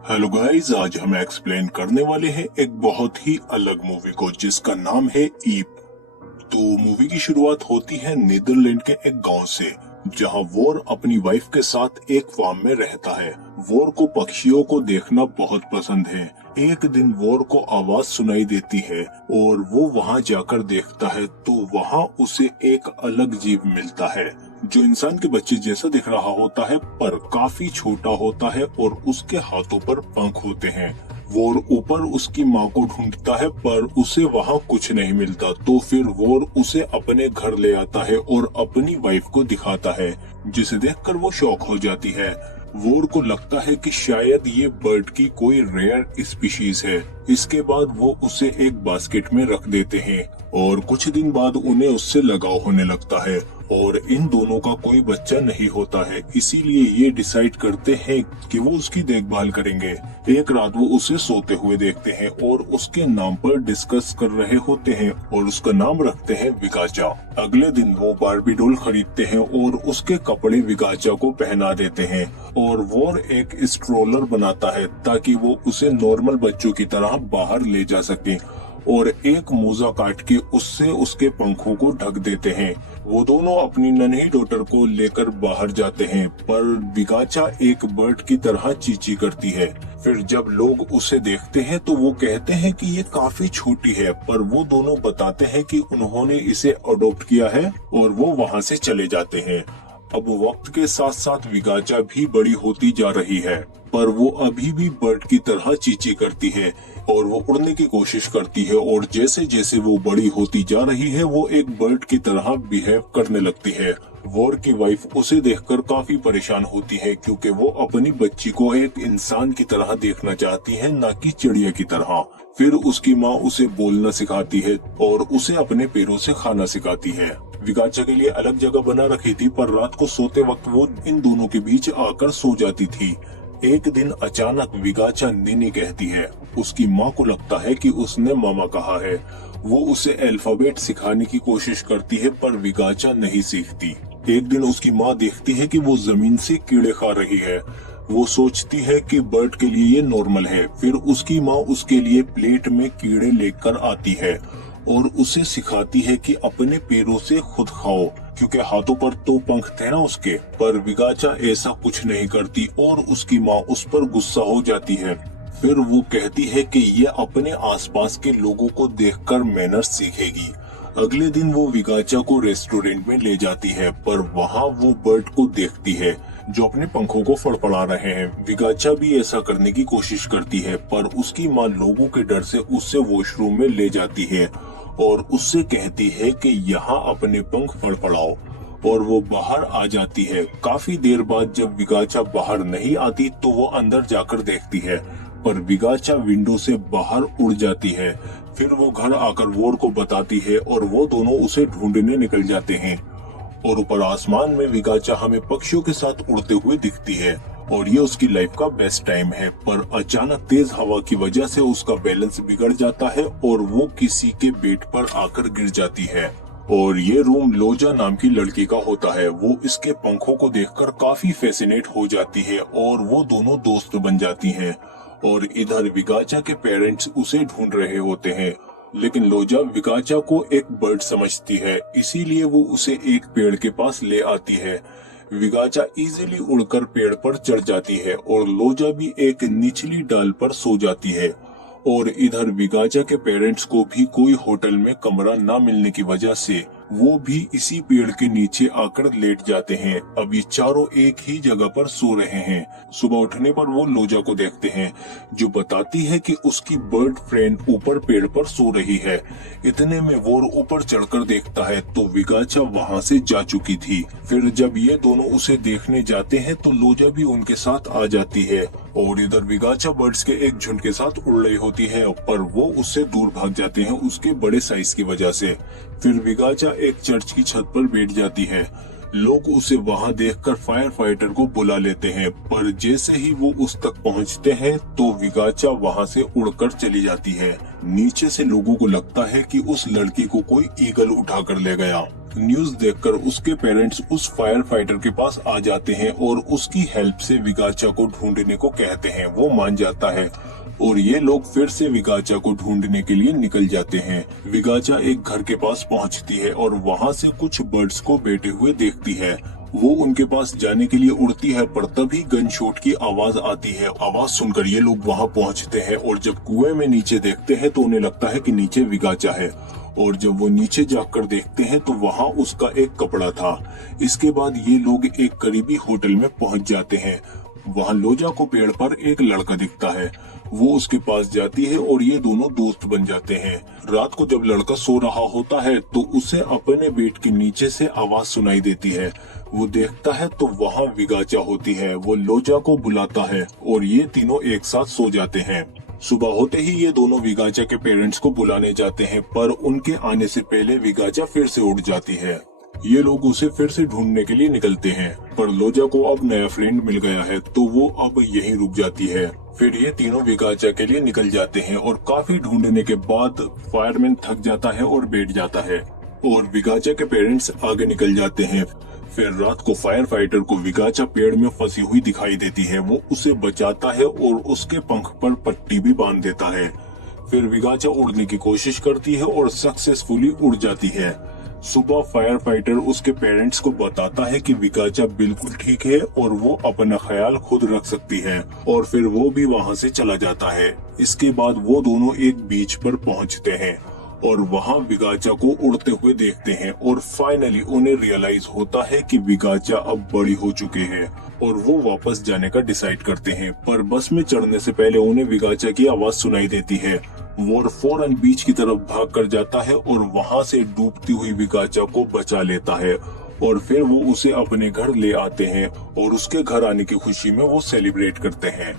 Hello guys, आज हम explain करने वाले हैं एक बहुत ही अलग मूवी को जिसका नाम है ईप। तो मूवी की शुरुआत होती है नीदरलैंड के एक गांव से, जहां वोर अपनी वाइफ के साथ एक फार्म में रहता है। वोर को पक्षियों को देखना बहुत पसंद है। एक दिन वोर को आवाज सुनाई देती है और वो वहां जाकर देखता है तो वहां उसे एक अलग जीव मिलता है जो इंसान के बच्चे जैसा दिख रहा होता है पर काफी छोटा होता है और उसके हाथों पर पंख होते हैं। वोर ऊपर उसकी माँ को ढूंढता है पर उसे वहाँ कुछ नहीं मिलता, तो फिर वोर उसे अपने घर ले आता है और अपनी वाइफ को दिखाता है, जिसे देखकर वो शॉक हो जाती है। वोर को लगता है कि शायद ये बर्ड की कोई रेयर स्पीशीज है। इसके बाद वो उसे एक बास्केट में रख देते हैं और कुछ दिन बाद उन्हें उससे लगाव होने लगता है और इन दोनों का कोई बच्चा नहीं होता है। इसीलिए ये डिसाइड करते हैं कि वो उसकी देखभाल करेंगे। एक रात वो उसे सोते हुए देखते हैं और उसके नाम पर डिस्कस कर रहे होते हैं और उसका नाम रखते हैं विगाचा। अगले दिन वो बार्बी डॉल खरीदते हैं और उसके कपड़े विगाचा को पहना देते हैं और वोर एक स्ट्रोलर बनाता है ताकि वो उसे नॉर्मल बच्चों की तरह बाहर ले जा सके और एक मोजा काट के उससे उसके पंखों को ढक देते हैं। वो दोनों अपनी नन्ही डॉटर को लेकर बाहर जाते हैं पर विगाचा एक बर्ड की तरह चींची करती है। फिर जब लोग उसे देखते हैं तो वो कहते हैं कि ये काफी छोटी है, पर वो दोनों बताते हैं कि उन्होंने इसे अडॉप्ट किया है और वो वहाँ से चले जाते हैं। अब वक्त के साथ साथ विगाचा भी बड़ी होती जा रही है, पर वो अभी भी बर्ड की तरह चींची करती है और वो उड़ने की कोशिश करती है और जैसे जैसे वो बड़ी होती जा रही है वो एक बर्ड की तरह बिहेव करने लगती है। वोर की वाइफ उसे देखकर काफी परेशान होती है क्योंकि वो अपनी बच्ची को एक इंसान की तरह देखना चाहती है, न कि चिड़िया की तरह। फिर उसकी माँ उसे बोलना सिखाती है और उसे अपने पैरों से खाना सिखाती है। विगाचा के लिए अलग जगह बना रखी थी पर रात को सोते वक्त वो इन दोनों के बीच आकर सो जाती थी। एक दिन अचानक विगाचा नीनी कहती है। उसकी माँ को लगता है कि उसने मामा कहा है। वो उसे अल्फाबेट सिखाने की कोशिश करती है पर विगाचा नहीं सीखती। एक दिन उसकी माँ देखती है कि वो जमीन से कीड़े खा रही है। वो सोचती है कि बर्ड के लिए ये नॉर्मल है। फिर उसकी माँ उसके लिए प्लेट में कीड़े लेकर आती है और उसे सिखाती है कि अपने पैरों से खुद खाओ, क्योंकि हाथों पर तो पंख थे ना उसके। पर विगाचा ऐसा कुछ नहीं करती और उसकी माँ उस पर गुस्सा हो जाती है। फिर वो कहती है कि ये अपने आसपास के लोगों को देखकर मैनर्स सीखेगी। अगले दिन वो विगाचा को रेस्टोरेंट में ले जाती है पर वहाँ वो बर्ड को देखती है जो अपने पंखों को फड़फड़ा रहे हैं। विगाचा भी ऐसा करने की कोशिश करती है पर उसकी माँ लोगों के डर से उससे वॉशरूम में ले जाती है और उससे कहती है कि यहाँ अपने पंख फड़फड़ाओ, और वो बाहर आ जाती है। काफी देर बाद जब विगाचा बाहर नहीं आती तो वो अंदर जाकर देखती है पर विगाचा विंडो से बाहर उड़ जाती है। फिर वो घर आकर वोर को बताती है और वो दोनों उसे ढूंढने निकल जाते हैं और ऊपर आसमान में विगाचा हमें पक्षियों के साथ उड़ते हुए दिखती है और ये उसकी लाइफ का बेस्ट टाइम है। पर अचानक तेज हवा की वजह से उसका बैलेंस बिगड़ जाता है और वो किसी के बेड पर आकर गिर जाती है और ये रूम लोजा नाम की लड़की का होता है। वो इसके पंखों को देखकर काफी फैसिनेट हो जाती है और वो दोनों दोस्त बन जाती हैं। और इधर विगाचा के पेरेंट्स उसे ढूंढ रहे होते हैं, लेकिन लोजा विगाचा को एक बर्ड समझती है, इसीलिए वो उसे एक पेड़ के पास ले आती है। विगाचा इजीली उड़कर पेड़ पर चढ़ जाती है और लोजा भी एक निचली डाल पर सो जाती है। और इधर विगाचा के पेरेंट्स को भी कोई होटल में कमरा ना मिलने की वजह से वो भी इसी पेड़ के नीचे आकर लेट जाते हैं। अब ये चारों एक ही जगह पर सो रहे हैं। सुबह उठने पर वो लोजा को देखते हैं जो बताती है कि उसकी बर्ड फ्रेंड ऊपर पेड़ पर सो रही है। इतने में वो ऊपर चढ़कर देखता है तो विगाचा वहाँ से जा चुकी थी। फिर जब ये दोनों उसे देखने जाते हैं तो लोजा भी उनके साथ आ जाती है और इधर विगाचा बर्ड्स के एक झुंड के साथ उड़ रही होती है पर वो उससे दूर भाग जाते हैं उसके बड़े साइज की वजह से। फिर विगाचा एक चर्च की छत पर बैठ जाती है। लोग उसे वहां देखकर फायर फाइटर को बुला लेते हैं पर जैसे ही वो उस तक पहुंचते हैं तो विगाचा वहां से उड़कर चली जाती है। नीचे से लोगों को लगता है कि उस लड़की को कोई ईगल उठा कर ले गया। न्यूज देखकर उसके पेरेंट्स उस फायर फाइटर के पास आ जाते हैं और उसकी हेल्प से विगाचा को ढूंढने को कहते हैं। वो मान जाता है और ये लोग फिर से विगाचा को ढूंढने के लिए निकल जाते हैं। विगाचा एक घर के पास पहुंचती है और वहां से कुछ बर्ड्स को बैठे हुए देखती है। वो उनके पास जाने के लिए उड़ती है, पर तभी गन शॉट की आवाज आती है। आवाज सुनकर ये लोग वहां पहुंचते हैं और जब कुएं में नीचे देखते हैं तो उन्हें लगता है कि नीचे विगाचा है। और जब वो नीचे जाकर देखते हैं तो वहां उसका एक कपड़ा था। इसके बाद ये लोग एक करीबी होटल में पहुंच जाते हैं। वहां लोजा को पेड़ पर एक लड़का दिखता है। वो उसके पास जाती है और ये दोनों दोस्त बन जाते हैं। रात को जब लड़का सो रहा होता है तो उसे अपने बेड के नीचे से आवाज सुनाई देती है। वो देखता है तो वहाँ विगाचा होती है। वो लोजा को बुलाता है और ये तीनों एक साथ सो जाते हैं। सुबह होते ही ये दोनों विगाचा के पेरेंट्स को बुलाने जाते हैं, पर उनके आने से पहले विगाचा फिर से उड़ जाती है। ये लोग उसे फिर से ढूंढने के लिए निकलते हैं, पर लोजा को अब नया फ्रेंड मिल गया है तो वो अब यहीं रुक जाती है। फिर ये तीनों विगाचा के लिए निकल जाते हैं और काफी ढूंढने के बाद फायरमैन थक जाता है और बैठ जाता है और विगाचा के पेरेंट्स आगे निकल जाते हैं। फिर रात को फायर फाइटर को विगाचा पेड़ में फंसी हुई दिखाई देती है। वो उसे बचाता है और उसके पंख पर पट्टी भी बांध देता है। फिर विगाचा उड़ने की कोशिश करती है और सक्सेसफुली उड़ जाती है। सुबह फायर फाइटर उसके पेरेंट्स को बताता है कि विगाचा बिल्कुल ठीक है और वो अपना ख्याल खुद रख सकती है, और फिर वो भी वहाँ से चला जाता है। इसके बाद वो दोनों एक बीच पर पहुँचते हैं और वहाँ विगाचा को उड़ते हुए देखते हैं और फाइनली उन्हें रियलाइज होता है कि विगाचा अब बड़ी हो चुके हैं और वो वापस जाने का डिसाइड करते हैं। पर बस में चढ़ने से पहले उन्हें विगाचा की आवाज सुनाई देती है। वो फौरन बीच की तरफ भाग कर जाता है और वहाँ से डूबती हुई विगाचा को बचा लेता है और फिर वो उसे अपने घर ले आते हैं और उसके घर आने की खुशी में वो सेलिब्रेट करते हैं।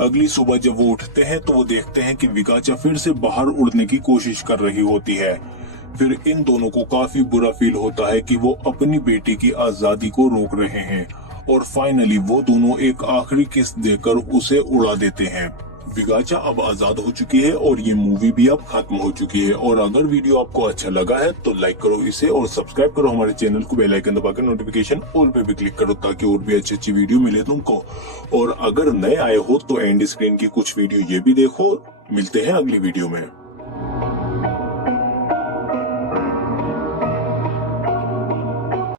अगली सुबह जब वो उठते हैं तो वो देखते हैं कि विगाचा फिर से बाहर उड़ने की कोशिश कर रही होती है। फिर इन दोनों को काफी बुरा फील होता है कि वो अपनी बेटी की आजादी को रोक रहे हैं और फाइनली वो दोनों एक आखिरी किस देकर उसे उड़ा देते हैं। विगाचा अब आजाद हो चुकी है और ये मूवी भी अब खत्म हो चुकी है। और अगर वीडियो आपको अच्छा लगा है तो लाइक करो इसे और सब्सक्राइब करो हमारे चैनल को, बेल आइकन दबाकर नोटिफिकेशन ऑल पे भी क्लिक करो ताकि और भी अच्छी वीडियो मिले तुमको। और अगर नए आए हो तो एंड स्क्रीन की कुछ वीडियो ये भी देखो। मिलते हैं अगली वीडियो में।